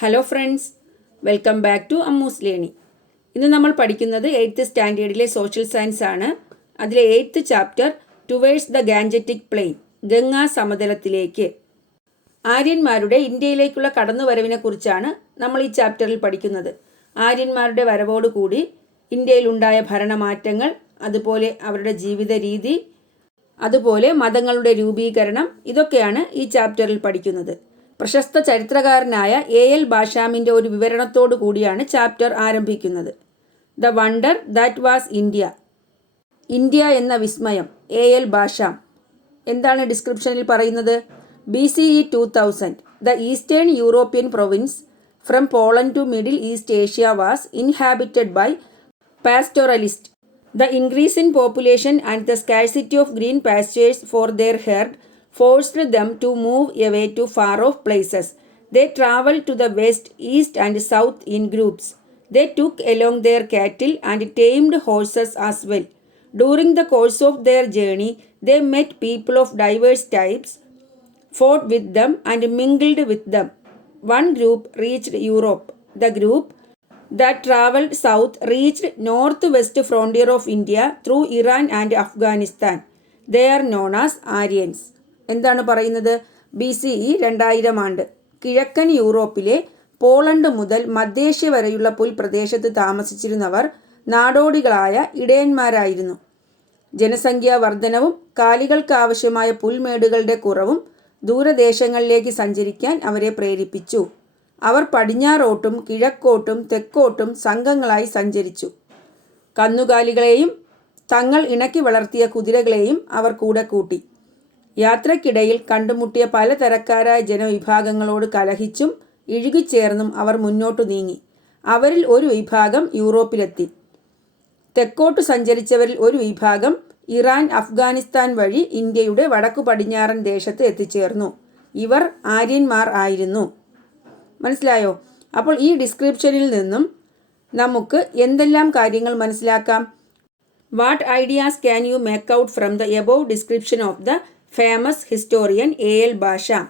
Hello friends, welcome back to Ammu's ലേണി. ഇന്ന് നമ്മൾ പഠിക്കുന്നത് 8th സ്റ്റാൻഡേർഡിലെ സോഷ്യൽ സയൻസ് ആണ്. അതിലെ 8th chapter towards the Gangetic plain, Ganga സമതലത്തിലേക്ക്. ആര്യന്മാരുടെ ഇന്ത്യയിലേക്കുള്ള കടന്നുവരവിനെ കുറിച്ചാണ് നമ്മൾ ഈ ചാപ്റ്ററിൽ പഠിക്കുന്നത്. ആര്യന്മാരുടെ വരവോടുകൂടി ഇന്ത്യയിലുണ്ടായ ഭരണമാറ്റങ്ങൾ, അതുപോലെ അവരുടെ ജീവിത രീതി, അതുപോലെ മതങ്ങളുടെ രൂപീകരണം, ഇതൊക്കെയാണ് ഈ ചാപ്റ്ററിൽ പഠിക്കുന്നത്. പ്രശസ്ത ചരിത്രകാരനായ A.L. ബാഷാമിൻ്റെ ഒരു വിവരണത്തോടു കൂടിയാണ് ചാപ്റ്റർ ആരംഭിക്കുന്നത്. The wonder that was India, India എന്ന വിസ്മയം. A.L. ബാഷാം എന്താണ് ഡിസ്ക്രിപ്ഷനിൽ പറയുന്നത്? BCE 2000 the eastern European province from Poland to Middle East Asia was inhabited by pastoralist. The increase in population and the scarcity of green pastures for their herd forced them to move away to far-off places. They traveled to the west, east and south in groups. They took along their cattle and tamed horses as well. During the course of their journey, they met people of diverse types, fought with them and mingled with them. One group reached Europe. The group that traveled south reached northwest frontier of India through Iran and Afghanistan. They are known as Aryans. എന്താണ് പറയുന്നത്? BCE 2000 ആണ്ട് കിഴക്കൻ യൂറോപ്പിലെ Poland മുതൽ മധ്യേഷ്യ വരെയുള്ള പുൽപ്രദേശത്ത് താമസിച്ചിരുന്നവർ നാടോടികളായ ഇടയന്മാരായിരുന്നു. ജനസംഖ്യാ വർധനവും കാലികൾക്കാവശ്യമായ പുൽമേടുകളുടെ കുറവും ദൂരദേശങ്ങളിലേക്ക് സഞ്ചരിക്കാൻ അവരെ പ്രേരിപ്പിച്ചു. അവർ പടിഞ്ഞാറോട്ടും കിഴക്കോട്ടും തെക്കോട്ടും സംഘങ്ങളായി സഞ്ചരിച്ചു. കന്നുകാലികളെയും തങ്ങൾ ഇണക്കി വളർത്തിയ കുതിരകളെയും അവർ കൂടെ കൂട്ടി. യാത്രക്കിടയിൽ കണ്ടുമുട്ടിയ പലതരക്കാരായ ജനവിഭാഗങ്ങളോട് കലഹിച്ചും ഇഴുകിച്ചേർന്നും അവർ മുന്നോട്ടു നീങ്ങി. അവരിൽ ഒരു വിഭാഗം യൂറോപ്പിലെത്തി. തെക്കോട്ടു സഞ്ചരിച്ചവരിൽ ഒരു വിഭാഗം ഇറാൻ, അഫ്ഗാനിസ്ഥാൻ വഴി ഇന്ത്യയുടെ വടക്കു പടിഞ്ഞാറൻ ദേശത്ത് എത്തിച്ചേർന്നു. ഇവർ ആര്യന്മാർ ആയിരുന്നു. മനസ്സിലായോ? അപ്പോൾ ഈ ഡിസ്ക്രിപ്ഷനിൽ നിന്നും നമുക്ക് എന്തെല്ലാം കാര്യങ്ങൾ മനസ്സിലാക്കാം? What ideas can you make out from the above description of the famous historian A.L. Basham?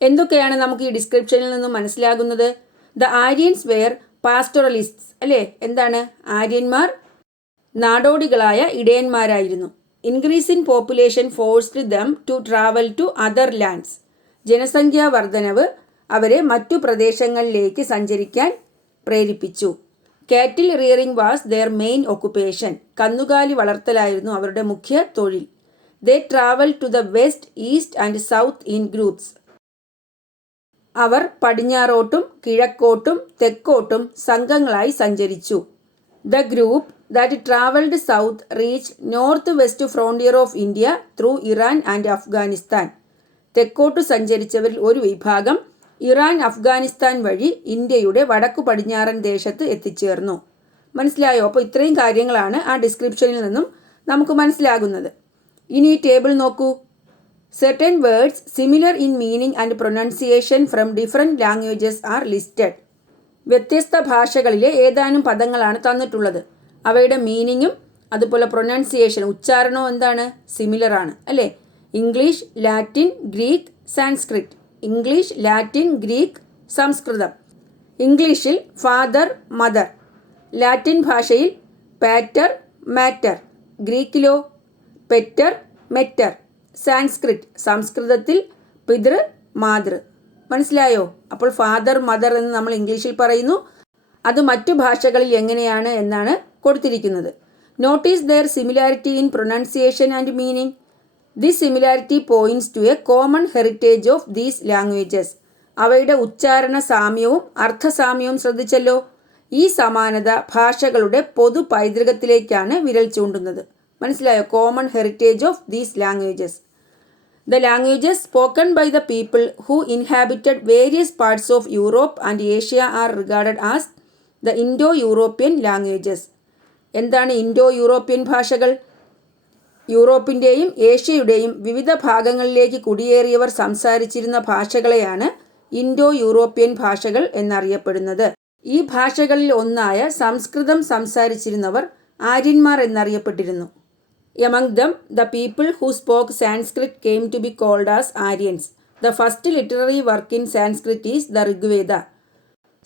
എന്തൊക്കെയാണ് നമുക്ക് ഈ ഡിസ്ക്രിപ്ഷനിൽ നിന്നും മനസ്സിലാകുന്നത്? ദ ആര്യൻസ് വെയർ പാസ്റ്റോറലിസ്റ്റ്സ്, അല്ലേ? എന്താണ്? ആര്യന്മാർ നാടോടികളായ ഇടയന്മാരായിരുന്നു. Increase in population forced them to travel to other lands. ജനസംഖ്യാ വർധനവ് അവരെ മറ്റു പ്രദേശങ്ങളിലേക്ക് സഞ്ചരിക്കാൻ പ്രേരിപ്പിച്ചു. Cattle rearing was their main occupation. കന്നുകാലി വളർത്തലായിരുന്നു അവരുടെ മുഖ്യ തൊഴിൽ. They travel to the west, east and south in groups. അവർ പടിഞ്ഞാറോട്ടും കിഴക്കോട്ടും തെക്കോട്ടും സംഘങ്ങളായി സഞ്ചരിച്ചു. The group that travelled south reach north west frontier of India through Iran and Afghanistan. തെക്കോട്ടു സഞ്ചരിച്ചവരിൽ ഒരു വിഭാഗം ഇറാൻ, അഫ്ഗാനിസ്ഥാൻ വഴി ഇന്ത്യയുടെ വടക്കു പടിഞ്ഞാറൻ ദേശത്ത് എത്തിച്ചേർന്നു. മനസ്സിലായോ? അപ്പോൾ ഇത്രയും കാര്യങ്ങളാണ് ആ ഡിസ്ക്രിപ്ഷനിൽ നിന്നും നമുക്ക് മനസ്സിലാകുന്നത്. ഇനി ഈ ടേബിൾ നോക്കൂ. Certain words similar in meaning and pronunciation from different languages are listed. വ്യത്യസ്ത ഭാഷകളിലെ ഏതാനും പദങ്ങളാണ് തന്നിട്ടുള്ളത്. അവയുടെ മീനിങ്ങും അതുപോലെ പ്രൊനൗൺസിയേഷൻ, ഉച്ചാരണവും എന്താണ്? സിമിലർ ആണ്, അല്ലേ? English, Latin, Greek, Sanskrit. English, Latin, Greek, Samskritam. ഇംഗ്ലീഷിൽ ഫാദർ, മദർ. ലാറ്റിൻ ഭാഷയിൽ പാറ്റർ, മാറ്റർ. ഗ്രീക്കിലോ പെറ്റർ, മെറ്റർ. സാൻസ്ക്രിറ്റ്, സംസ്കൃതത്തിൽ പിതൃ, മാതൃ. മനസ്സിലായോ? അപ്പോൾ ഫാദർ, മദർ എന്ന് നമ്മൾ ഇംഗ്ലീഷിൽ പറയുന്നു. അത് മറ്റു ഭാഷകളിൽ എങ്ങനെയാണ് എന്നാണ് കൊടുത്തിരിക്കുന്നത്. Notice their similarity in pronunciation and meaning. This similarity points to a common heritage of these languages. അവയുടെ ഉച്ചാരണ സാമ്യവും അർത്ഥസാമ്യവും ശ്രദ്ധിച്ചല്ലോ. ഈ സമാനത ഭാഷകളുടെ പൊതു പൈതൃകത്തിലേക്കാണ് വിരൽ ചൂണ്ടുന്നത്. മനസ്സിലായോ? Common heritage of these languages. The languages spoken by the people who inhabited various parts of Europe and Asia are regarded as the Indo European languages. എന്താണ് ഇൻഡോ യൂറോപ്യൻ ഭാഷകൾ? യൂറോപ്പിൻ്റെയും ഏഷ്യയുടെയും വിവിധ ഭാഗങ്ങളിലേക്ക് കുടിയേറിയവർ സംസാരിച്ചിരുന്ന ഭാഷകളെയാണ് ഇൻഡോ യൂറോപ്യൻ ഭാഷകൾ എന്നറിയപ്പെടുന്നത്. ഈ ഭാഷകളിൽ ഒന്നായ സംസ്കൃതം സംസാരിച്ചിരുന്നവർ ആര്യന്മാർ എന്നറിയപ്പെട്ടിരുന്നു. Among them, the people who spoke Sanskrit came to be called as Aryans. The first literary work in Sanskrit is the Rig Veda.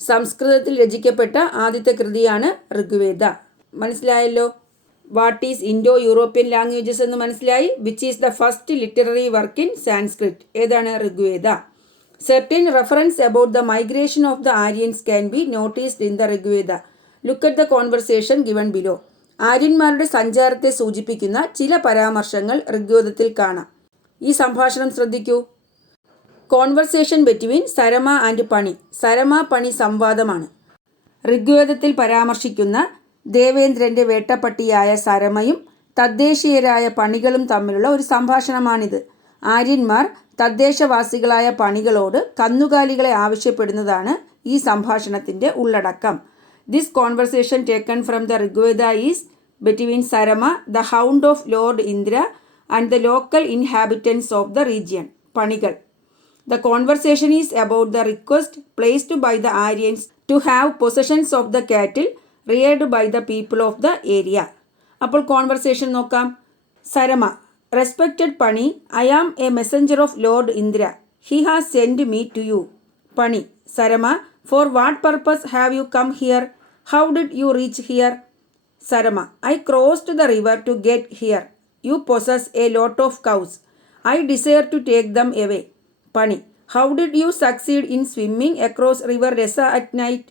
സംസ്കൃതത്തിൽ രചിക്കപ്പെട്ട ആദ്യത്തെ കൃതിയാണ് ഋഗ്വേദ. മനസ്സിലായല്ലോ. What is Indo European languages എന്ന് മനസ്സിലായി. Which is the first literary work in Sanskrit? ഏതാണ്? Rigveda. Certain reference about the migration of the Aryans can be noticed in the Rigveda. Look at the conversation given below. ആര്യന്മാരുടെ സഞ്ചാരത്തെ സൂചിപ്പിക്കുന്ന ചില പരാമർശങ്ങൾ ഋഗ്വേദത്തിൽ കാണാം. ഈ സംഭാഷണം ശ്രദ്ധിക്കൂ. കോൺവെർസേഷൻ ബിറ്റ്വീൻ സരമ ആൻഡ് പണി. സരമ പണി സംവാദമാണ്. ഋഗ്വേദത്തിൽ പരാമർശിക്കുന്ന ദേവേന്ദ്രൻ്റെ വേട്ടപ്പട്ടിയായ സരമയും തദ്ദേശീയരായ പണികളും തമ്മിലുള്ള ഒരു സംഭാഷണമാണിത്. ആര്യന്മാർ തദ്ദേശവാസികളായ പണികളോട് കന്നുകാലികളെ ആവശ്യപ്പെടുന്നതാണ് ഈ സംഭാഷണത്തിൻ്റെ ഉള്ളടക്കം. This conversation taken from the Rigveda is between Sarama, the hound of lord Indra and the local inhabitants of the region. പണികൾ. The conversation is about the request placed by the Aryans to have possessions of the cattle reared by the people of the area. അപ്പോൾ conversation നോക്കാം. Sarama: Respected Pani, I am a messenger of Lord Indra. He has sent me to you. Pani: Sarama: For what purpose have you come here? How did you reach here? Sarama: I crossed the river to get here. You possess a lot of cows. I desire to take them away. Pani: How did you succeed in swimming across river Resa at night?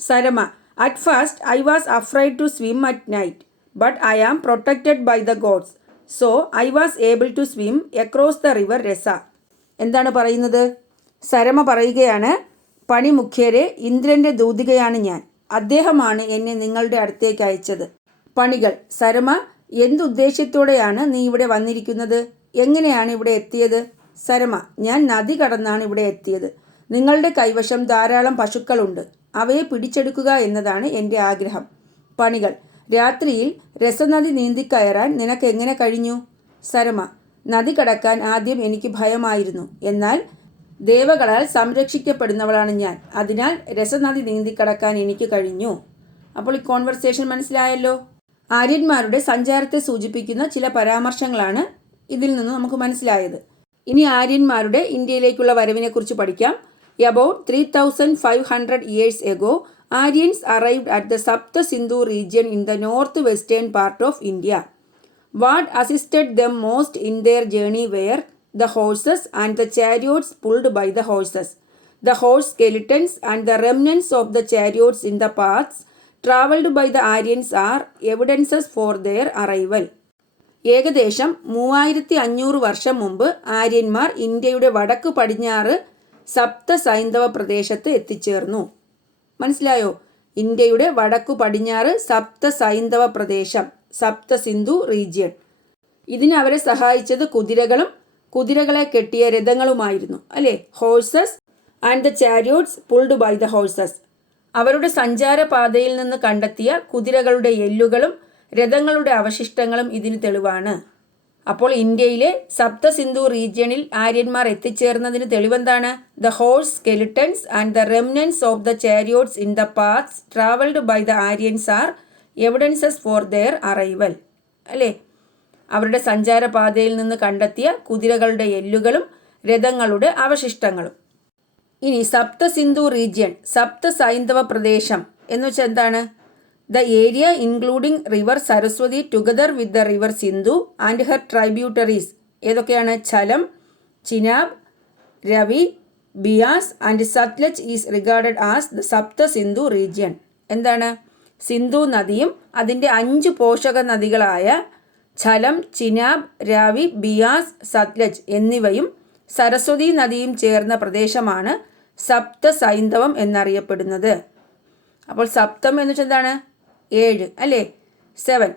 Sarama: At first I was afraid to swim at night, but I am protected by the gods. So I was able to swim across the river Resa. എന്താണ് പറയുന്നത്? സരമ പറയുകയാണ്, പണി മുഖ്യരെ, ഇന്ദ്രൻ്റെ ദൂതികയാണ് ഞാൻ. അദ്ദേഹമാണ് എന്നെ നിങ്ങളുടെ അടുത്തേക്ക് അയച്ചത്. പണികൾ: സരമ, എന്തുദ്ദേശത്തോടെയാണ് നീ ഇവിടെ വന്നിരിക്കുന്നത്? എങ്ങനെയാണ് ഇവിടെ എത്തിയത്? സരമ: ഞാൻ നദി കടന്നാണ് ഇവിടെ എത്തിയത്. നിങ്ങളുടെ കൈവശം ധാരാളം പശുക്കളുണ്ട്. അവയെ പിടിച്ചെടുക്കുക എന്നതാണ് എൻ്റെ ആഗ്രഹം. പണികൾ: രാത്രിയിൽ രസനദി നീന്തിക്കയറാൻ നിനക്ക് എങ്ങനെ കഴിഞ്ഞു? സരമ: നദി കടക്കാൻ ആദ്യം എനിക്ക് ഭയമായിരുന്നു. എന്നാൽ ദേവകളാൽ സംരക്ഷിക്കപ്പെടുന്നവളാണ് ഞാൻ. അതിനാൽ രസനദി നീന്തിക്കടക്കാൻ എനിക്ക് കഴിഞ്ഞു. അപ്പോൾ ഈ കോൺവെർസേഷൻ മനസ്സിലായല്ലോ. ആര്യന്മാരുടെ സഞ്ചാരത്തെ സൂചിപ്പിക്കുന്ന ചില പരാമർശങ്ങളാണ് ഇതിൽ നിന്ന് നമുക്ക് മനസ്സിലായത്. ഇനി ആര്യന്മാരുടെ ഇന്ത്യയിലേക്കുള്ള വരവിനെക്കുറിച്ച് പഠിക്കാം. About 3,500 years ago, Aryans arrived at the Sapta Sindhu region in the northwestern part of India. What assisted them most in their journey were the horses and the chariots pulled by the horses. The horse skeletons and the remnants of the chariots in the paths traveled by the Aryans are evidences for their arrival. ഏകദേശം 3500 വർഷം മുമ്പ് ആര്യന്മാർ ഇന്ത്യയുടെ വടക്ക് പടിഞ്ഞാറ് സപ്ത സൈന്ധവ പ്രദേശത്ത് എത്തിച്ചേർന്നു. മനസ്സിലായോ? ഇന്ത്യയുടെ വടക്കു പടിഞ്ഞാറ് സപ്ത സൈന്ധവ പ്രദേശം, സപ്ത സിന്ധു റീജിയൻ. ഇതിന് അവരെ സഹായിച്ചത് കുതിരകളും കുതിരകളെ കെട്ടിയ രഥങ്ങളുമായിരുന്നു, അല്ലേ? Horses and the chariots pulled by the horses. അവരുടെ സഞ്ചാരപാതയിൽ നിന്ന് കണ്ടെത്തിയ കുതിരകളുടെ എല്ലുകളും രഥങ്ങളുടെ അവശിഷ്ടങ്ങളും ഇതിന് തെളിവാണ്. അപ്പോൾ ഇന്ത്യയിലെ സപ്ത സിന്ധു റീജിയണിൽ ആര്യന്മാർ എത്തിച്ചേർന്നതിന് തെളിവെന്താണ്? The horse skeletons and the remnants of the chariots in the paths travelled by the Aryans are evidences for their arrival. അല്ലേ? അവരുടെ സഞ്ചാരപാതയിൽ നിന്ന് കണ്ടെത്തിയ കുതിരകളുടെ എല്ലുകളും രഥങ്ങളുടെ അവശിഷ്ടങ്ങളും. ഇനി സപ്ത സിന്ധു റീജിയൺ, സപ്ത സൈന്ധവ പ്രദേശം എന്ന് വെച്ചാൽ എന്താണ്? The area including river Saraswati together with the river Sindhu and her tributaries. ഏതൊക്കെയാണ്? Jhelum, Chenab, Ravi, Beas and Sutlej is regarded as the Sapta Sindhu region. എന്താണ്? സിന്ധു നദിയും അതിൻ്റെ 5 പോഷക നദികളായ ഝലം, ചിനാബ്, രാവി, ബിയാസ്, സത്ലജ് എന്നിവയും സരസ്വതി നദിയും ചേർന്ന പ്രദേശമാണ് സപ്ത സൈന്ധവം എന്നറിയപ്പെടുന്നത്. അപ്പോൾ സപ്തം എന്ന് വെച്ചാൽ എന്താണ്? 7, അല്ലേ? 7.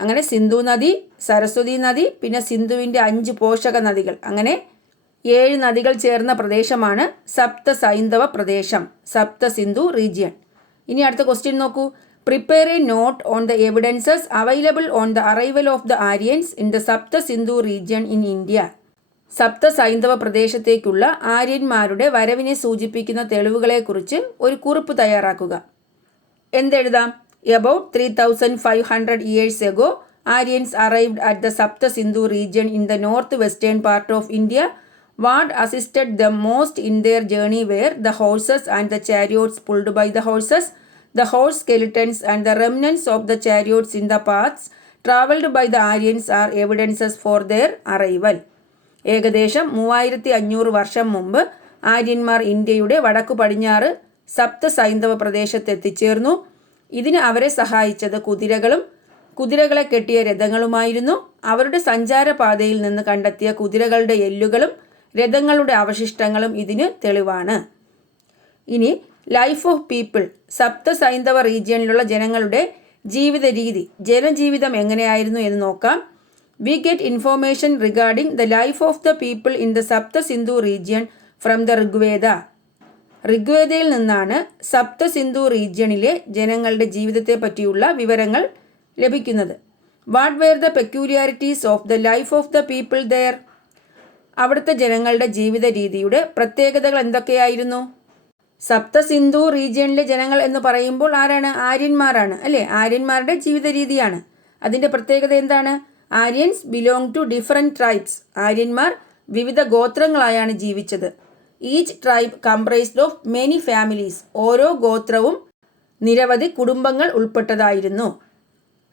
അങ്ങനെ സിന്ധു നദി, സരസ്വതി നദി, പിന്നെ സിന്ധുവിൻ്റെ 5 പോഷക നദികൾ, അങ്ങനെ 7 നദികൾ ചേർന്ന പ്രദേശമാണ് സപ്ത സൈന്ധവ പ്രദേശം, സപ്ത സിന്ധു റീജിയൻ. ഇനി അടുത്ത ക്വസ്റ്റ്യൻ നോക്കൂ. Prepare a note on the evidences available on the arrival of the Aryans in the Sapta Sindhu region in India. Sapta Saindhava പ്രദേശത്തേക്കുള്ള ആര്യന്മാരുടെ വരവിനെ സൂചിപ്പിക്കുന്ന തെളിവുകളെക്കുറിച്ച് ഒരു കുറിപ്പ് തയ്യാറാക്കുക. എന്തെഴുതാം? About 3,500 years ago, Aryans arrived at the Sapta Sindhu region in the northwestern part of India. What assisted them most in their journey were the horses and the chariots pulled by the horses, the horse skeletons and the remnants of the chariots in the paths traveled by the Aryans are evidences for their arrival. ഏകദേശം 3500 വർഷം മുമ്പ് ആര്യന്മാർ ഇന്ത്യയുടെ വടക്കു പടിഞ്ഞാറ് സപ്ത സൈന്ധവ പ്രദേശത്ത് എത്തിച്ചേർന്നു. ഇതിന് അവരെ സഹായിച്ചത് കുതിരകളും കുതിരകളെ കെട്ടിയ രഥങ്ങളുമായിരുന്നു. അവരുടെ സഞ്ചാരപാതയിൽ നിന്ന് കണ്ടെത്തിയ കുതിരകളുടെ എല്ലുകളും രഥങ്ങളുടെ അവശിഷ്ടങ്ങളും ഇതിന് തെളിവാണ്. ഇനി life of people, Sapta Saindhava റീജിയനിലുള്ള ജനങ്ങളുടെ ജീവിത രീതി, ജനജീവിതം എങ്ങനെയായിരുന്നു എന്ന് നോക്കാം. We get information regarding the life of the people in the Sapta Sindhu region from the Rigveda. ഋഗ്വേദയിൽ നിന്നാണ് സപ്ത സിന്ധു റീജിയണിലെ ജനങ്ങളുടെ ജീവിതത്തെ പറ്റിയുള്ള വിവരങ്ങൾ ലഭിക്കുന്നത്. What were the peculiarities of the life of the people there? അവിടുത്തെ ജനങ്ങളുടെ ജീവിത രീതിയുടെ പ്രത്യേകതകൾ എന്തൊക്കെയായിരുന്നു? സപ്ത സിന്ധു റീജിയണിലെ ജനങ്ങൾ എന്ന് പറയുമ്പോൾ ആരാണ്? ആര്യന്മാരാണ് അല്ലേ? ആര്യന്മാരുടെ ജീവിത രീതിയാണ്. അതിൻ്റെ പ്രത്യേകത എന്താണ്? Aryans belong to different tribes. ആര്യന്മാർ വിവിധ ഗോത്രങ്ങളായാണ് ജീവിച്ചത്. Each tribe comprised of many families. ഓരോ ഗോത്രവും നിരവധി കുടുംബങ്ങൾ ഉൾപ്പെട്ടതായിരുന്നു.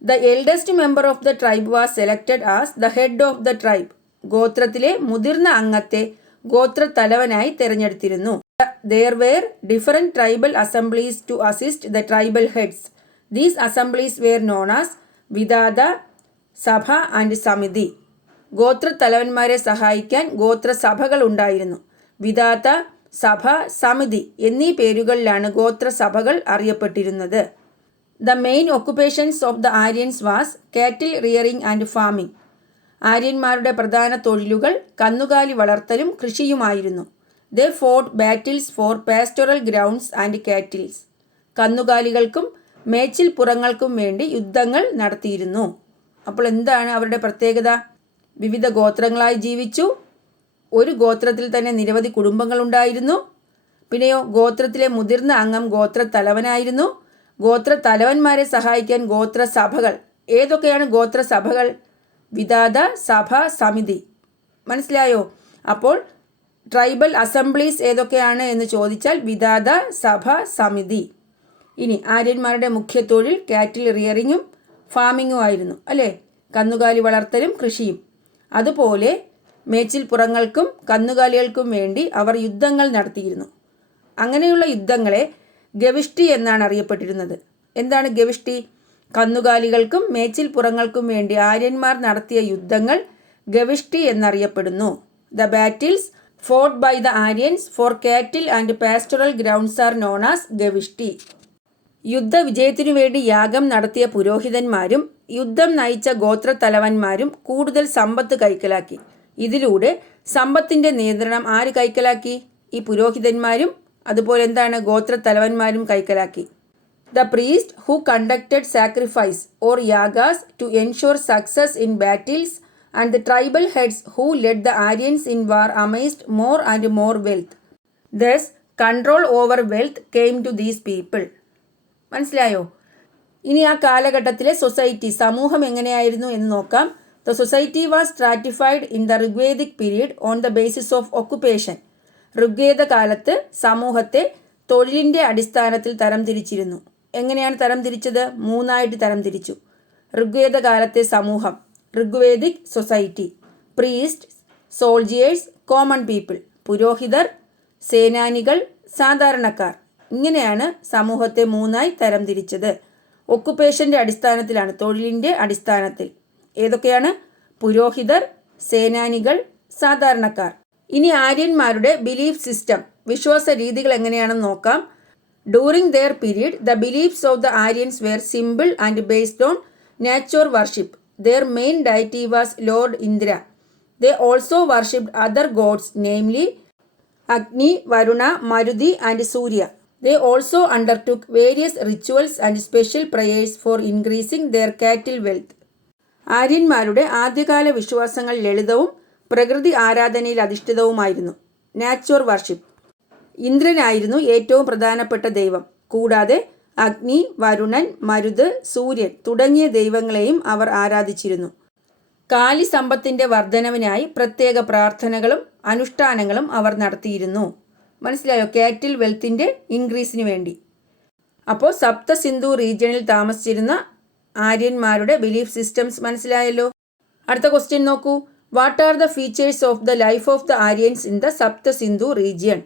The eldest member of the tribe was selected as the head of the tribe. ഗോത്രത്തിലെ മുതിർന്ന അംഗത്തെ ഗോത്രത്തലവനായി തിരഞ്ഞെടുത്തിരുന്നു. There were different tribal assemblies to assist the tribal heads. These assemblies were known as Vidada, Sabha and Samiti. ഗോത്രത്തലവന്മാരെ സഹായിക്കാൻ ഗോത്രസഭകൾ ഉണ്ടായിരുന്നു. വിദാത, സഭ, സമിതി എന്നീ പേരുകളിലാണ് ഗോത്രസഭകൾ അറിയപ്പെട്ടിരുന്നത്. The main occupations of the Aryans was cattle rearing and farming. ആര്യന്മാരുടെ പ്രധാന തൊഴിലുകൾ കന്നുകാലി വളർത്തലും കൃഷിയുമായിരുന്നു. They fought battles for pastoral grounds and cattle. കന്നുകാലികൾക്കും മേച്ചിൽ പുറങ്ങൾക്കും വേണ്ടി യുദ്ധങ്ങൾ നടത്തിയിരുന്നു. അപ്പോൾ എന്താണ് അവരുടെ പ്രത്യേകത? വിവിധ ഗോത്രങ്ങളായി ജീവിച്ചു. ഒരു ഗോത്രത്തിൽ തന്നെ നിരവധി കുടുംബങ്ങളുണ്ടായിരുന്നു. പിന്നെയോ ഗോത്രത്തിലെ മുതിർന്ന അംഗം ഗോത്രത്തലവനായിരുന്നു. ഗോത്രത്തലവന്മാരെ സഹായിക്കാൻ ഗോത്രസഭകൾ. ഏതൊക്കെയാണ് ഗോത്രസഭകൾ? വിദാത, സഭ, സമിതി. മനസ്സിലായോ? അപ്പോൾ ട്രൈബൽ അസംബ്ലീസ് ഏതൊക്കെയാണ് എന്ന് ചോദിച്ചാൽ വിദാത, സഭ, സമിതി. ഇനി ആര്യന്മാരുടെ മുഖ്യ തൊഴിൽ കാറ്റിൽ റിയറിങ്ങും ഫാമിങ്ങും ആയിരുന്നു അല്ലേ? കന്നുകാലി വളർത്തലും കൃഷിയും. അതുപോലെ മേച്ചിൽ പുറങ്ങൾക്കും കന്നുകാലികൾക്കും വേണ്ടി അവർ യുദ്ധങ്ങൾ നടത്തിയിരുന്നു. അങ്ങനെയുള്ള യുദ്ധങ്ങളെ ഗവിഷ്ടി എന്നാണ് അറിയപ്പെട്ടിരുന്നത്. എന്താണ് ഗവിഷ്ടി? കന്നുകാലികൾക്കും മേച്ചിൽ പുറങ്ങൾക്കും വേണ്ടി ആര്യന്മാർ നടത്തിയ യുദ്ധങ്ങൾ ഗവിഷ്ടി എന്നറിയപ്പെടുന്നു. The battles fought by the Aryans for cattle and pastoral grounds are known as ഗവിഷ്ടി. യുദ്ധവിജയത്തിനു വേണ്ടി യാഗം നടത്തിയ പുരോഹിതന്മാരും യുദ്ധം നയിച്ച ഗോത്രത്തലവന്മാരും കൂടുതൽ സമ്പത്ത് കൈക്കലാക്കി. ഇതിലൂടെ സമ്പത്തിൻ്റെ നിയന്ത്രണം ആര് കൈക്കലാക്കി? ഈ പുരോഹിതന്മാരും അതുപോലെ എന്താണ് ഗോത്രത്തലവന്മാരും കൈക്കലാക്കി. The priest who conducted sacrifice or yagas to ensure success in battles and the tribal heads who led the Aryans in war amassed more and more wealth. Thus, control over wealth came to these people. മനസ്സിലായോ? ഇനി ആ കാലഘട്ടത്തിലെ society, സമൂഹം എങ്ങനെയായിരുന്നു എന്ന് നോക്കാം. The society was stratified in the Rigvedic period on the basis of occupation. Rigveda കാലത്ത് സമൂഹത്തെ തൊഴിലിൻ്റെ അടിസ്ഥാനത്തിൽ തരംതിരിച്ചിരുന്നു. എങ്ങനെയാണ് തരംതിരിച്ചത്? 3ആയിട്ട് തരംതിരിച്ചു. ഋഗ്വേദ കാലത്തെ സമൂഹം, Rigvedic society, priest, soldiers, common people, പുരോഹിതർ, സേനാനികൾ, സാധാരണക്കാർ. ഇങ്ങനെയാണ് സമൂഹത്തെ 3ആയി തരംതിരിച്ചത്. ഒക്കുപേഷൻ്റെ അടിസ്ഥാനത്തിലാണ്, തൊഴിലിൻ്റെ അടിസ്ഥാനത്തിൽ. ഏതൊക്കെയാണ്? പുരോഹിതർ, സേനാനികൾ, സാധാരണക്കാർ. ഇനി ആര്യന്മാരുടെ ബിലീഫ് സിസ്റ്റം, വിശ്വാസ രീതികൾ എങ്ങനെയാണെന്ന് നോക്കാം. During their period the beliefs of the Aryans were simple and based on nature worship. Their main deity was Lord Indra. They also worshipped other gods, namely Agni, Varuna, Maruti and Surya. They also undertook various rituals and special prayers for increasing their cattle wealth. ആര്യന്മാരുടെ ആദ്യകാല വിശ്വാസങ്ങൾ ലളിതവും പ്രകൃതി ആരാധനയിൽ അധിഷ്ഠിതവുമായിരുന്നു. Nature worship. ഇന്ദ്രനായിരുന്നു ഏറ്റവും പ്രധാനപ്പെട്ട ദൈവം. കൂടാതെ അഗ്നി, വരുണൻ, മരുത്, സൂര്യൻ തുടങ്ങിയ ദൈവങ്ങളെയും അവർ ആരാധിച്ചിരുന്നു. കാലി സമ്പത്തിൻ്റെ വർധനവിനായി പ്രത്യേക പ്രാർത്ഥനകളും അനുഷ്ഠാനങ്ങളും അവർ നടത്തിയിരുന്നു. മനസ്സിലായോ? കാറ്റിൽ വെൽത്തിൻ്റെ ഇൻക്രീസിന് വേണ്ടി. അപ്പോൾ സപ്ത സിന്ധു റീജിയണിൽ താമസിച്ചിരുന്ന ആര്യന്മാരുടെ ബിലീഫ് സിസ്റ്റംസ് മനസ്സിലായല്ലോ. അടുത്ത ക്വസ്റ്റ്യൻ നോക്കൂ. What are the features of the life of the Aryans in the Sapta Sindhu region?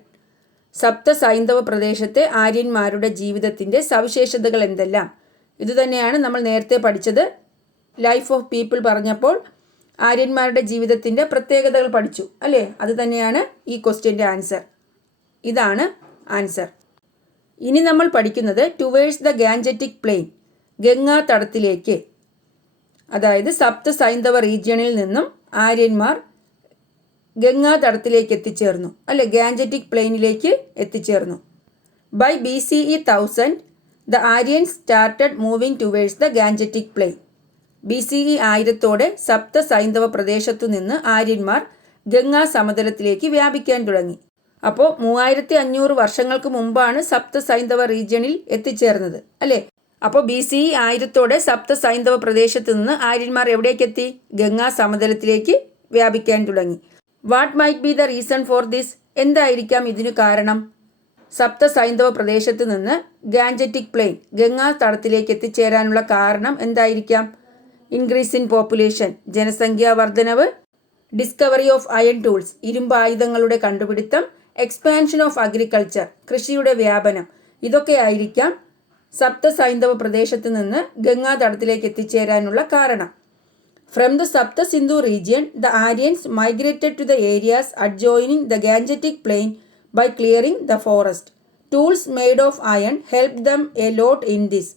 Sapta സൈന്ധവ പ്രദേശത്തെ ആര്യന്മാരുടെ ജീവിതത്തിൻ്റെ സവിശേഷതകൾ എന്തെല്ലാം? ഇതുതന്നെയാണ് നമ്മൾ നേരത്തെ പഠിച്ചത്. ലൈഫ് ഓഫ് പീപ്പിൾ പറഞ്ഞപ്പോൾ ആര്യന്മാരുടെ ജീവിതത്തിൻ്റെ പ്രത്യേകതകൾ പഠിച്ചു അല്ലേ? അത് തന്നെയാണ് ഈ ക്വസ്റ്റ്യൻ്റെ ആൻസർ. ഇതാണ് ആൻസർ. ഇനി നമ്മൾ പഠിക്കുന്നത് towards the Gangetic plain, Ganga തടത്തിലേക്ക്. അതായത് സപ്ത സൈന്ധവ റീജിയണിൽ നിന്നും ആര്യന്മാർ ഗംഗാ തടത്തിലേക്ക് എത്തിച്ചേർന്നു അല്ലെ? ഗാൻജറ്റിക് പ്ലെയിനിലേക്ക് എത്തിച്ചേർന്നു. By BCE 1000 the Aryans started moving towards the Gangetic plain. BCE 1000 സപ്ത സൈന്ധവ പ്രദേശത്തു നിന്ന് ആര്യന്മാർ ഗംഗാ സമതലത്തിലേക്ക് വ്യാപിക്കാൻ തുടങ്ങി. അപ്പോൾ 3500 വർഷങ്ങൾക്ക് മുമ്പാണ് സപ്ത സൈന്ധവ റീജിയണിൽ എത്തിച്ചേർന്നത് അല്ലേ? അപ്പോൾ BCE 1000 സപ്ത സൈന്ധവ പ്രദേശത്ത് നിന്ന് ആര്യന്മാർ എവിടേക്കെത്തി? ഗംഗാ സമതലത്തിലേക്ക് വ്യാപിക്കാൻ തുടങ്ങി. What might be the reason for this? എന്തായിരിക്കാം ഇതിനു കാരണം? സപ്ത സൈന്ധവ പ്രദേശത്ത് നിന്ന് ഗാൻജറ്റിക് പ്ലെയിൻ, ഗംഗാ തടത്തിലേക്ക് എത്തിച്ചേരാനുള്ള കാരണം എന്തായിരിക്കാം? ഇൻക്രീസ് ഇൻ പോപ്പുലേഷൻ, ജനസംഖ്യാ വർധനവ്, ഡിസ്കവറി ഓഫ് അയൺ ടൂൾസ്, ഇരുമ്പായുധങ്ങളുടെ കണ്ടുപിടുത്തം, എക്സ്പാൻഷൻ ഓഫ് അഗ്രികൾച്ചർ, കൃഷിയുടെ വ്യാപനം. ഇതൊക്കെ ആയിരിക്കാം സപ്ത സൈന്ധവ പ്രദേശത്ത് നിന്ന് ഗംഗാ തടത്തിലേക്ക് എത്തിച്ചേരാനുള്ള കാരണം. From the Sapta Sindhu region the Aryans migrated to the areas adjoining the Gangetic plain by clearing the forest. Tools made of iron help them a lot in this.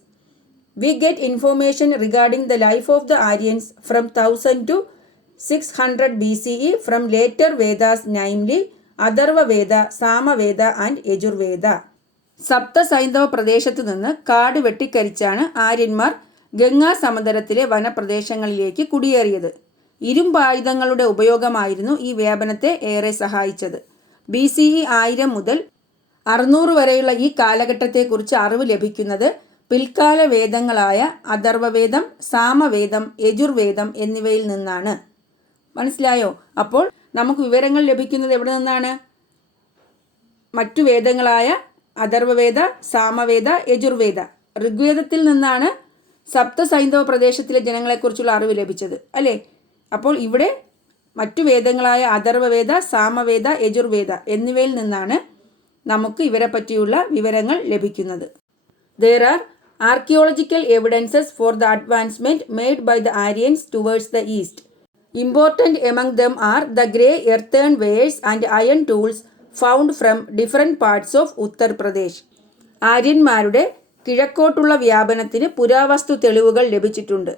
We get information regarding the life of the Aryans from 1000 to 600 BCE from later Vedas, namely Atharva Veda, Sama Veda and Yajurveda. സപ്ത സൈന്ധവ പ്രദേശത്ത് നിന്ന് കാട് വെട്ടിക്കരിച്ചാണ് ആര്യന്മാർ ഗംഗാ സമതലത്തിലെ വനപ്രദേശങ്ങളിലേക്ക് കുടിയേറിയത്. ഇരുമ്പായുധങ്ങളുടെ ഉപയോഗമായിരുന്നു ഈ വ്യാപനത്തെ ഏറെ സഹായിച്ചത്. BCE 1000 മുതൽ 600 വരെയുള്ള ഈ കാലഘട്ടത്തെക്കുറിച്ച് അറിവ് ലഭിക്കുന്നത് പിൽക്കാല വേദങ്ങളായ അഥർവവേദം, സാമവേദം, യജുർവേദം എന്നിവയിൽ നിന്നാണ്. മനസ്സിലായോ? അപ്പോൾ നമുക്ക് വിവരങ്ങൾ ലഭിക്കുന്നത് എവിടെ നിന്നാണ്? മറ്റു വേദങ്ങളായ അഥർവവേദ, സാമവേദ, യജുർവേദ. ഋഗ്വേദത്തിൽ നിന്നാണ് സപ്ത സൈന്ധവ പ്രദേശത്തിലെ ജനങ്ങളെക്കുറിച്ചുള്ള അറിവ് ലഭിച്ചത് അല്ലേ? അപ്പോൾ ഇവിടെ മറ്റു വേദങ്ങളായ അഥർവവേദ, സാമവേദ, യജുർവേദ എന്നിവയിൽ നിന്നാണ് നമുക്ക് ഇവരെ പറ്റിയുള്ള വിവരങ്ങൾ ലഭിക്കുന്നത്. There are archaeological evidences for the advancement made by the Aryans towards the east. Important among them are the grey earthenwares and iron tools found from different parts of Uttar Pradesh. ആര്യന്മാരുടെ കിഴക്കോട്ടുള്ള വ്യാപനത്തിന് പുരാവസ്തു തെളിവുകൾ ലഭിച്ചിട്ടുണ്ട്.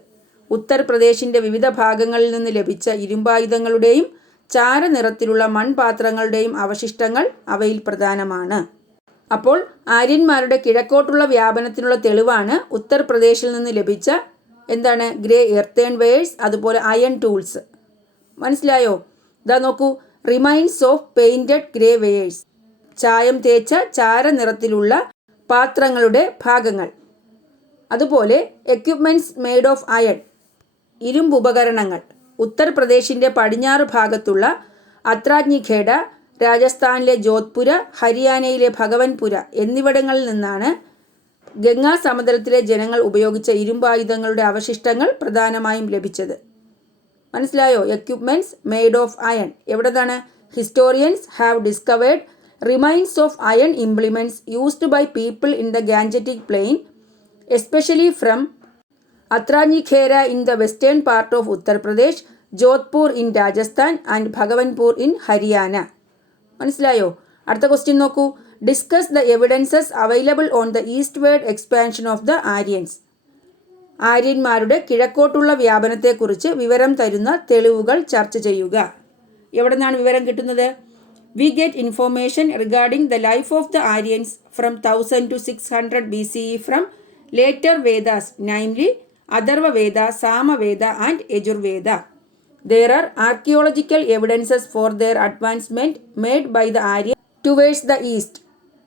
ഉത്തർപ്രദേശിൻ്റെ വിവിധ ഭാഗങ്ങളിൽ നിന്ന് ലഭിച്ച ഇരുമ്പായുധങ്ങളുടെയും ചാരനിറത്തിലുള്ള മൺപാത്രങ്ങളുടെയും അവശിഷ്ടങ്ങൾ അവയിൽ പ്രധാനമാണ്. അപ്പോൾ ആര്യന്മാരുടെ കിഴക്കോട്ടുള്ള വ്യാപനത്തിനുള്ള തെളിവാണ് ഉത്തർപ്രദേശിൽ നിന്ന് ലഭിച്ച എന്താണ്? ഗ്രേ എർത്തേൺവെയേഴ്സ്, അതുപോലെ അയൺ ടൂൾസ്. മനസ്സിലായോ? ഇതാ നോക്കൂ, remains of painted grey wares, ചായം തേച്ച ചാരനിറത്തിലുള്ള പാത്രങ്ങളുടെ ഭാഗങ്ങൾ. അതുപോലെ എക്യുപ്മെൻറ്റ്സ് മെയ്ഡ് ഓഫ് അയൺ, ഇരുമ്പുപകരണങ്ങൾ. ഉത്തർപ്രദേശിൻ്റെ പടിഞ്ഞാറ് ഭാഗത്തുള്ള അത്രാജ്ഞിഖേഡ, രാജസ്ഥാനിലെ ജോധ്പുര, ഹരിയാനയിലെ ഭഗവൻപുര എന്നിവിടങ്ങളിൽ നിന്നാണ് ഗംഗാ സമതലത്തിലെ ജനങ്ങൾ ഉപയോഗിച്ച ഇരുമ്പായുധങ്ങളുടെ അവശിഷ്ടങ്ങൾ പ്രധാനമായും ലഭിച്ചത്. മനസ്സിലായോ? Equipments made of iron. എവിടെതാണ്? Historians have discovered remains of iron implements used by people in the Gangetic plain, especially from Atranjikhera in the western part of Uttar Pradesh, Jodhpur in Rajasthan and Bhagwanpur in Haryana. മനസ്സിലായോ? അടുത്ത ക്വസ്റ്റ്യൻ നോക്കൂ. Discuss the evidences available on the eastward expansion of the Aryans. ആര്യന്മാരുടെ കിഴക്കോട്ടുള്ള വ്യാപനത്തെക്കുറിച്ച് വിവരം തരുന്ന തെളിവുകൾ ചർച്ച ചെയ്യുക. എവിടെ നിന്നാണ് വിവരം കിട്ടുന്നത്? We get information regarding the life of the Aryans from 1000 to 600 BCE from later Vedas, namely Atharva Veda, Sama Veda and Yajurveda. There are archaeological evidences for their advancement made by the Aryans towards the east.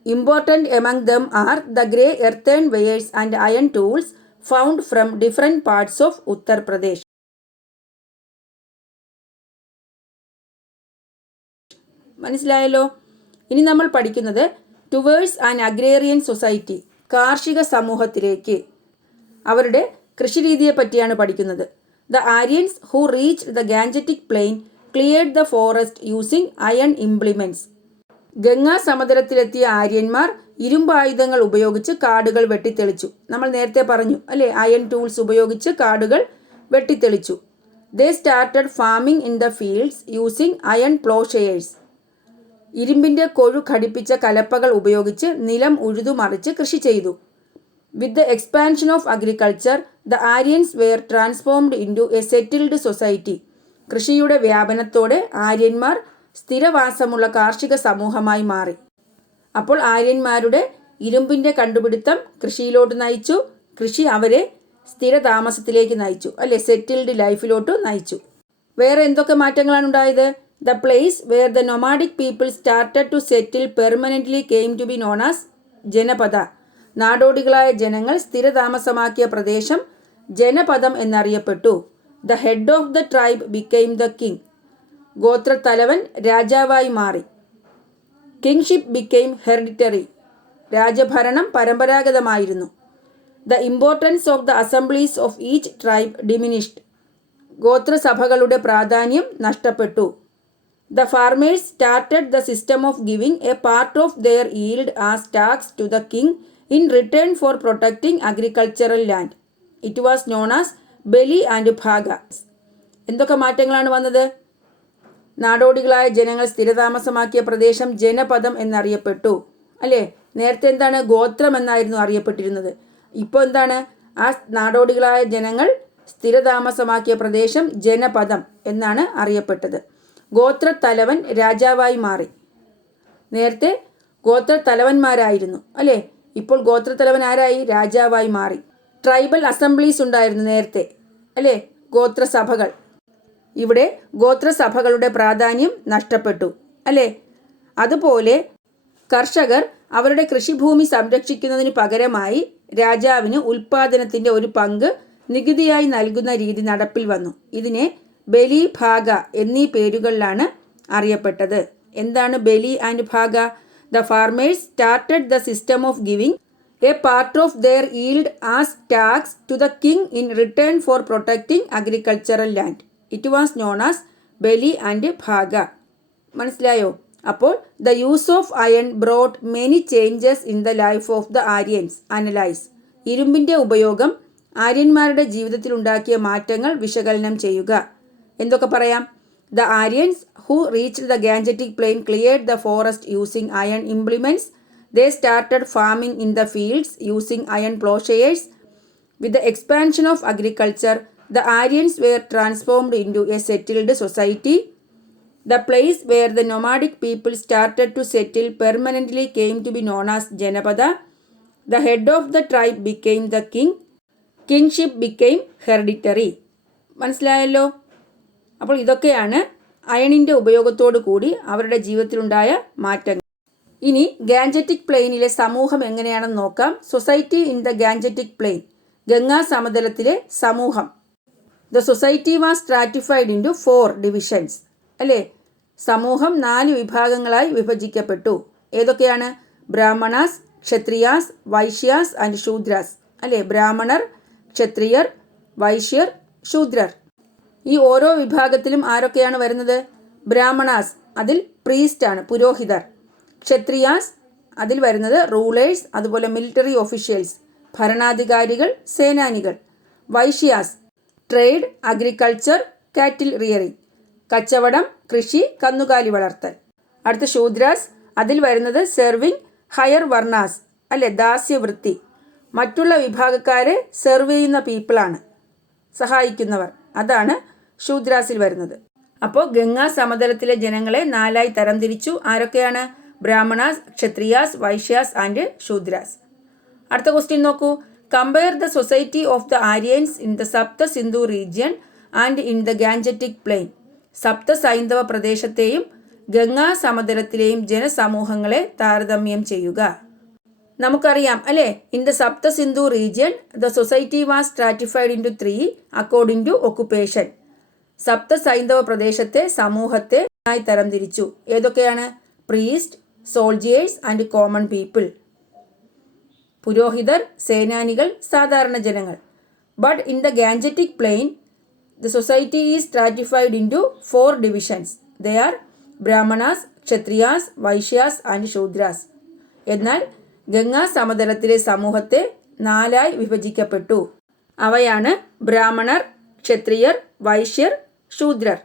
Important among them are the grey earthenwares and iron tools found from different parts of Uttar Pradesh. മനസ്സിലായല്ലോ. ഇനി നമ്മൾ പഠിക്കുന്നത് towards an agrarian society, കാർഷിക സമൂഹത്തിലേക്ക്, അവരുടെ കൃഷിരീതിയെ പറ്റിയാണ് പഠിക്കുന്നത്. The Aryans who reach the Gangetic plain cleared the forest using iron implements. Ganga സമതലത്തിലെത്തിയ ആര്യന്മാർ ഇരുമ്പായുധങ്ങൾ ഉപയോഗിച്ച് കാടുകൾ വെട്ടിത്തെളിച്ചു. നമ്മൾ നേരത്തെ പറഞ്ഞു അല്ലേ, അയൺ ടൂൾസ് ഉപയോഗിച്ച് കാടുകൾ വെട്ടിത്തെളിച്ചു. They started farming in the fields using iron ploughshares. ഇരുമ്പിൻ്റെ കൊഴു ഘടിപ്പിച്ച കലപ്പകൾ ഉപയോഗിച്ച് നിലം ഉഴുതുമറിച്ച് കൃഷി ചെയ്തു. With the expansion of agriculture the Aryans were transformed into a settled society. കൃഷിയുടെ വ്യാപനത്തോടെ ആര്യന്മാർ സ്ഥിരവാസമുള്ള കാർഷിക സമൂഹമായി മാറി. അപ്പോൾ ആര്യന്മാരുടെ ഇരുമ്പിൻ്റെ കണ്ടുപിടുത്തം കൃഷിയിലോട്ട് നയിച്ചു, കൃഷി അവരെ സ്ഥിരതാമസത്തിലേക്ക് നയിച്ചു അല്ലെ, സെറ്റിൽഡ് ലൈഫിലോട്ട് നയിച്ചു. വേറെ എന്തൊക്കെ മാറ്റങ്ങളാണ് ഉണ്ടായത്? The place where the nomadic people started to settle permanently came to be known as Janapada. നാടോടികളായ ജനങ്ങൾ സ്ഥിരതാമസമാക്കിയ പ്രദേശം ജനപദം എന്നറിയപ്പെട്ടു. The head of the tribe became the king. ഗോത്രത്തലവൻ രാജാവായി മാറി. Kingship became hereditary. രാജഭരണം പരമ്പരാഗതമായിരുന്നു. The importance of the assemblies of each tribe diminished. ഗോത്രസഭകളുടെ പ്രാധാന്യം നഷ്ടപ്പെട്ടു. The farmers started the system of giving a part of their yield as tax to the king in return for protecting agricultural land. It was known as bali and ഭാഗ. എന്തൊക്കെ മാറ്റങ്ങളാണ് വന്നത്? നാടോടികളായ ജനങ്ങൾ സ്ഥിരതാമസമാക്കിയ പ്രദേശം ജനപദം എന്നറിയപ്പെട്ടു അല്ലേ. നേരത്തെ എന്താണ്? ഗോത്രം എന്നായിരുന്നു അറിയപ്പെട്ടിരുന്നത്. ഇപ്പോൾ എന്താണ്? ആ നാടോടികളായ ജനങ്ങൾ സ്ഥിരതാമസമാക്കിയ പ്രദേശം ജനപദം എന്നാണ് അറിയപ്പെട്ടത്. ഗോത്രത്തലവൻ രാജാവായി മാറി. നേരത്തെ ഗോത്രത്തലവന്മാരായിരുന്നു അല്ലേ, ഇപ്പോൾ ഗോത്രത്തലവൻ ആരായി? രാജാവായി മാറി. ട്രൈബൽ അസംബ്ലീസ് ഉണ്ടായിരുന്നു നേരത്തെ അല്ലേ, ഗോത്രസഭകൾ. ഇവിടെ ഗോത്രസഭകളുടെ പ്രാധാന്യം നഷ്ടപ്പെട്ടു അല്ലേ. അതുപോലെ കർഷകർ അവരുടെ കൃഷിഭൂമി സംരക്ഷിക്കുന്നതിന് പകരമായി രാജാവിന് ഉൽപ്പാദനത്തിൻ്റെ ഒരു പങ്ക് നികുതിയായി നൽകുന്ന രീതി നടപ്പിൽ വന്നു. ഇതിനെ ബലി, ഭാഗ എന്നീ പേരുകളിലാണ് അറിയപ്പെട്ടത്. എന്താണ് bali and bhaga? The farmers started the system of giving a part of their yield as tax to the king in return for protecting agricultural land. It was known as bali and bhaga. മനസ്സിലായോ? അപ്പോൾ the use of iron brought many changes in the life of the Aryans. Analyse. ഇരുമ്പിൻ്റെ ഉപയോഗം ആര്യന്മാരുടെ ജീവിതത്തിൽ ഉണ്ടാക്കിയ മാറ്റങ്ങൾ വിശകലനം ചെയ്യുക. എന്തൊക്കെ പറയാം? The Aryans who reached the Gangetic plain cleared the forest using iron implements. They started farming in the fields using iron ploughshares. With the expansion of agriculture the Aryans were transformed into a settled society. The place where the nomadic people started to settle permanently came to be known as Janapada. The head of the tribe became the king. Kingship became hereditary. മനസ്സിലായല്ലോ? അപ്പോൾ ഇതൊക്കെയാണ് അയണിൻ്റെ ഉപയോഗത്തോടു കൂടി അവരുടെ ജീവിതത്തിലുണ്ടായ മാറ്റങ്ങൾ. ഇനി Gangetic പ്ലെയിനിലെ സമൂഹം എങ്ങനെയാണെന്ന് നോക്കാം. Society in the Gangetic plain. Ganga സമതലത്തിലെ സമൂഹം. The society was stratified into 4 divisions അല്ലേ. സമൂഹം 4 വിഭാഗങ്ങളായി വിഭജിക്കപ്പെട്ടു. ഏതൊക്കെയാണ്? ബ്രാഹ്മണാസ്, ക്ഷത്രിയാസ്, വൈശ്യാസ് ആൻഡ് ശൂദ്രാസ് അല്ലേ. ബ്രാഹ്മണർ, ക്ഷത്രിയർ, വൈശ്യർ, ശൂദ്രർ. ഈ ഓരോ വിഭാഗത്തിലും ആരൊക്കെയാണ് വരുന്നത്? ബ്രാഹ്മണാസ്, അതിൽ പ്രീസ്റ്റാണ്, പുരോഹിതർ. ക്ഷത്രിയാസ്, അതിൽ വരുന്നത് റൂളേഴ്സ്, അതുപോലെ മിലിറ്ററി ഒഫീഷ്യൽസ്, ഭരണാധികാരികൾ, സേനാനികൾ. വൈശ്യാസ്, ട്രേഡ്, അഗ്രികൾച്ചർ, കാറ്റിൽ റിയറിംഗ്, കച്ചവടം, കൃഷി, കന്നുകാലി വളർത്തൽ. അടുത്ത ശൂദ്രാസ്, അതിൽ വരുന്നത് സെർവിങ്, ഹയർ വർണാസ് അല്ലെ, ദാസ്യവൃത്തി. മറ്റുള്ള വിഭാഗക്കാരെ സെർവ് ചെയ്യുന്ന പീപ്പിളാണ്, സഹായിക്കുന്നവർ. അതാണ് ശൂദ്രാസിൽ വരുന്നത്. അപ്പോൾ ഗംഗാ സമതലത്തിലെ ജനങ്ങളെ 4ആയി തരംതിരിച്ചു. ആരൊക്കെയാണ്? ബ്രാഹ്മണാസ്, ക്ഷത്രിയാസ്, വൈശ്യാസ് ആൻഡ് ശൂദ്രാസ്. അടുത്ത ക്വസ്റ്റ്യൻ നോക്കൂ. Compare the society of the Aryans in the Sapta Sindhu region and in the Gangetic plain. സപ്ത സൈന്ധവ പ്രദേശത്തെയും ഗംഗാ സമതലത്തിലെയും ജനസമൂഹങ്ങളെ താരതമ്യം ചെയ്യുക. നമുക്കറിയാം അല്ലേ, in the Sapta Sindhu region the society was stratified into 3 according to occupation. സപ്ത സൈന്ധവ പ്രദേശത്തെ സമൂഹത്തെ ആയി തരംതിരിച്ചു. ഏതൊക്കെയാണ്? Priest, soldiers and common people. പുരോഹിതർ, സേനാനികൾ, സാധാരണ ജനങ്ങൾ. But in the Gangetic plain the society is stratified into 4 divisions. They are Brahmanas, Kshatriyas, Vaishyas and Shudras. എന്നാൽ ഗംഗാ സമതലത്തിലെ സമൂഹത്തെ 4ആയി വിഭജിക്കപ്പെട്ടു. അവയാണ് ബ്രാഹ്മണർ, ക്ഷത്രിയർ, വൈശ്യർ, ശൂദ്രർ.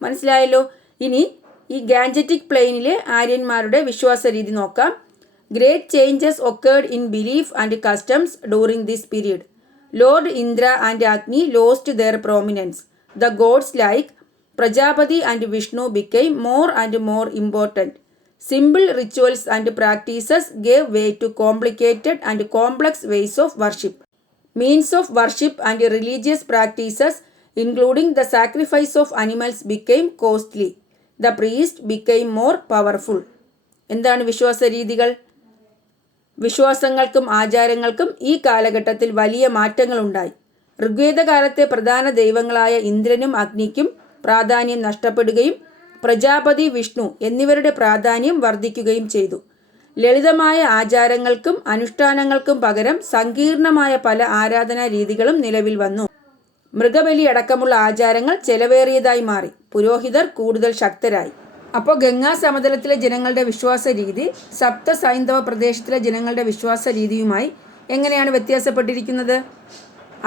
മനസ്സിലായല്ലോ. ഇനി ഈ ഗാൻജറ്റിക് പ്ലെയിനിലെ ആര്യന്മാരുടെ വിശ്വാസ രീതി നോക്കാം. Great changes occurred in belief and customs during this period. Lord Indra and Agni lost their prominence. The gods like Prajapati and Vishnu became more and more important. Simple rituals and practices gave way to complicated and complex ways of worship. Means of worship and religious practices, including the sacrifice of animals, became costly. The priest became more powerful. എന്താണ് വിശ്വാസ രീതികൾ? വിശ്വാസങ്ങൾക്കും ആചാരങ്ങൾക്കും ഈ കാലഘട്ടത്തിൽ വലിയ മാറ്റങ്ങളുണ്ടായി. ഋഗ്വേദകാലത്തെ പ്രധാന ദൈവങ്ങളായ ഇന്ദ്രനും അഗ്നിക്കും പ്രാധാന്യം നഷ്ടപ്പെടുകയും പ്രജാപതി, വിഷ്ണു എന്നിവരുടെ പ്രാധാന്യം വർദ്ധിക്കുകയും ചെയ്തു. ലളിതമായ ആചാരങ്ങൾക്കും അനുഷ്ഠാനങ്ങൾക്കും പകരം സങ്കീർണമായ പല ആരാധനാ രീതികളും നിലവിൽ വന്നു. മൃഗബലി അടക്കമുള്ള ആചാരങ്ങൾ ചെലവേറിയതായി മാറി. പുരോഹിതർ കൂടുതൽ ശക്തരായി. അപ്പോൾ ഗംഗാ സമതലത്തിലെ ജനങ്ങളുടെ വിശ്വാസ രീതി സപ്ത സൈന്ധവ പ്രദേശത്തിലെ ജനങ്ങളുടെ വിശ്വാസ രീതിയുമായി എങ്ങനെയാണ് വ്യത്യാസപ്പെട്ടിരിക്കുന്നത്?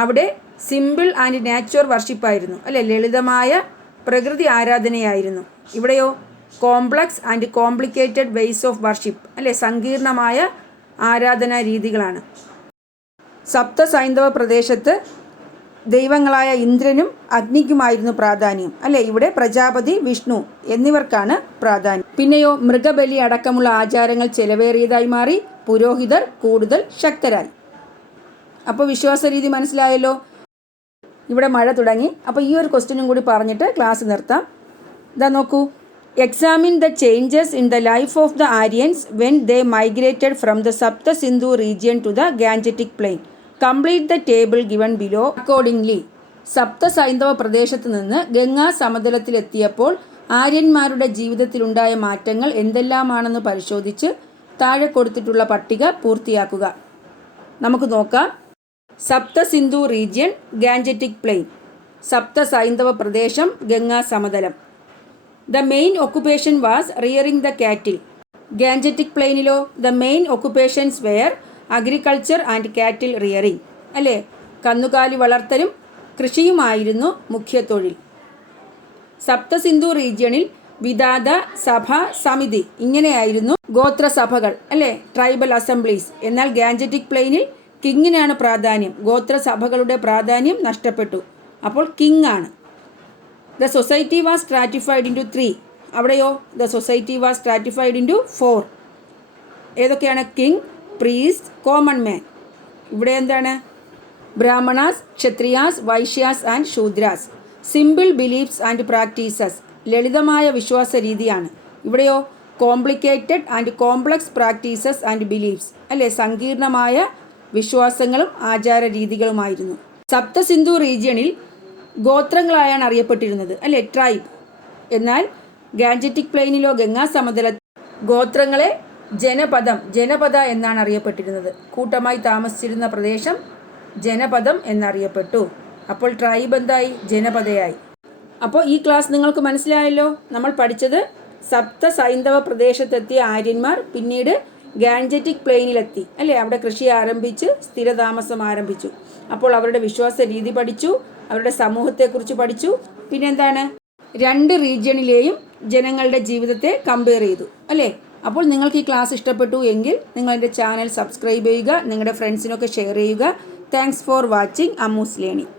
അവിടെ സിമ്പിൾ ആൻഡ് നാച്ചുറൽ വർഷിപ്പായിരുന്നു, അല്ലെ, ലളിതമായ പ്രകൃതി ആരാധനയായിരുന്നു. ഇവിടെയോ complex and complicated ways of worship, അല്ലെ, സങ്കീർണമായ ആരാധനാ രീതികളാണ്. സപ്ത സൈന്ധവ പ്രദേശത്ത് ദൈവങ്ങളായ ഇന്ദ്രനും അഗ്നിക്കുമായിരുന്നു പ്രാധാന്യം, അല്ലെ. ഇവിടെ പ്രജാപതി, വിഷ്ണു എന്നിവർക്കാണ് പ്രാധാന്യം. പിന്നെയോ മൃഗബലി അടക്കമുള്ള ആചാരങ്ങൾ ചെലവേറിയതായി മാറി. പുരോഹിതർ കൂടുതൽ ശക്തരായി. അപ്പോൾ വിശ്വാസ രീതി മനസ്സിലായല്ലോ. ഇവിടെ മഴ തുടങ്ങി. അപ്പോൾ ഈ ഒരു ക്വസ്റ്റ്യനും കൂടി പറഞ്ഞിട്ട് ക്ലാസ് നിർത്താം. ഇതാ നോക്കൂ. Examine the changes in the life of the Aryans when they migrated from the Sapta Sindhu region to the Gangetic plain. Complete the table given below accordingly. സപ്ത സൈന്ധവ പ്രദേശത്ത് നിന്ന് ഗംഗാ സമതലത്തിലെത്തിയപ്പോൾ ആര്യന്മാരുടെ ജീവിതത്തിലുണ്ടായ മാറ്റങ്ങൾ എന്തെല്ലാമാണെന്ന് പരിശോധിച്ച് താഴെ കൊടുത്തിട്ടുള്ള പട്ടിക പൂർത്തിയാക്കുക. നമുക്ക് നോക്കാം. Sapta Sindhu region, Gangetic plain. സപ്ത സൈന്ധവ പ്രദേശം, ഗംഗാ സമതലം. The main occupation was rearing the cattle. Gangetic പ്ലെയിനിലോ the main occupations were agriculture and cattle rearing, അല്ലേ. കന്നുകാലി വളർത്തലും കൃഷിയുമായിരുന്നു മുഖ്യ തൊഴിൽ. സപ്തസിന്ധു റീജിയണിൽ വിദാത, സഭ, സമിതി ഇങ്ങനെയായിരുന്നു ഗോത്രസഭകൾ, അല്ലേ, ട്രൈബൽ അസംബ്ലീസ്. എന്നാൽ ഗാൻജറ്റിക് പ്ലെയിനിൽ കിങ്ങിനാണ് പ്രാധാന്യം. ഗോത്രസഭകളുടെ പ്രാധാന്യം നഷ്ടപ്പെട്ടു. അപ്പോൾ കിങ് ആണ്. The society was stratified into 3. അവിടെയോ the society was stratified into 4. ഏതൊക്കെയാണ്? King, priest, common man. ഇവിടെ എന്താണ്? Brahmanas, Kshatriyas, Vaishyas and Shudras. Simple beliefs and practices. ലളിതമായ വിശ്വാസ രീതിയാണ്. ഇവിടെയോ complicated and complex practices and beliefs, അല്ലേ, സങ്കീർണമായ വിശ്വാസങ്ങളും ആചാര രീതികളുമായിരുന്നു. സപ്തസിന്ധു റീജിയണിൽ ഗോത്രങ്ങളായാണ് അറിയപ്പെട്ടിരുന്നത്, അല്ലേ, ട്രൈബ്. എന്നാൽ ഗാൻജറ്റിക് പ്ലെയിനിലോ ഗംഗാ സമതല ഗോത്രങ്ങളെ ജനപദ എന്നാണ് അറിയപ്പെട്ടിരുന്നത്. കൂട്ടമായി താമസിച്ചിരുന്ന പ്രദേശം ജനപദം എന്നറിയപ്പെട്ടു. അപ്പോൾ ട്രൈബ് എന്തായി? ജനപദയായി. അപ്പോൾ ഈ ക്ലാസ് നിങ്ങൾക്ക് മനസ്സിലായല്ലോ. നമ്മൾ പഠിച്ചത് സപ്ത സൈന്ധവ പ്രദേശത്തെത്തിയ ആര്യന്മാർ പിന്നീട് ഗാൻജറ്റിക് പ്ലെയിനിലെത്തി, അല്ലേ, അവിടെ കൃഷി ആരംഭിച്ച് സ്ഥിരതാമസം ആരംഭിച്ചു. അപ്പോൾ അവരുടെ വിശ്വാസ രീതി പഠിച്ചു, അവരുടെ സമൂഹത്തെക്കുറിച്ച് പഠിച്ചു. പിന്നെന്താണ്? 2 റീജിയണിലെയും ജനങ്ങളുടെ ജീവിതത്തെ കമ്പയർ ചെയ്തു, അല്ലേ. അപ്പോൾ നിങ്ങൾക്ക് ഈ ക്ലാസ് ഇഷ്ടപ്പെട്ടു എങ്കിൽ നിങ്ങൾ എൻ്റെ ചാനൽ സബ്സ്ക്രൈബ് ചെയ്യുക, നിങ്ങളുടെ ഫ്രണ്ട്സിനൊക്കെ ഷെയർ ചെയ്യുക. Thanks for watching Ammu's learning.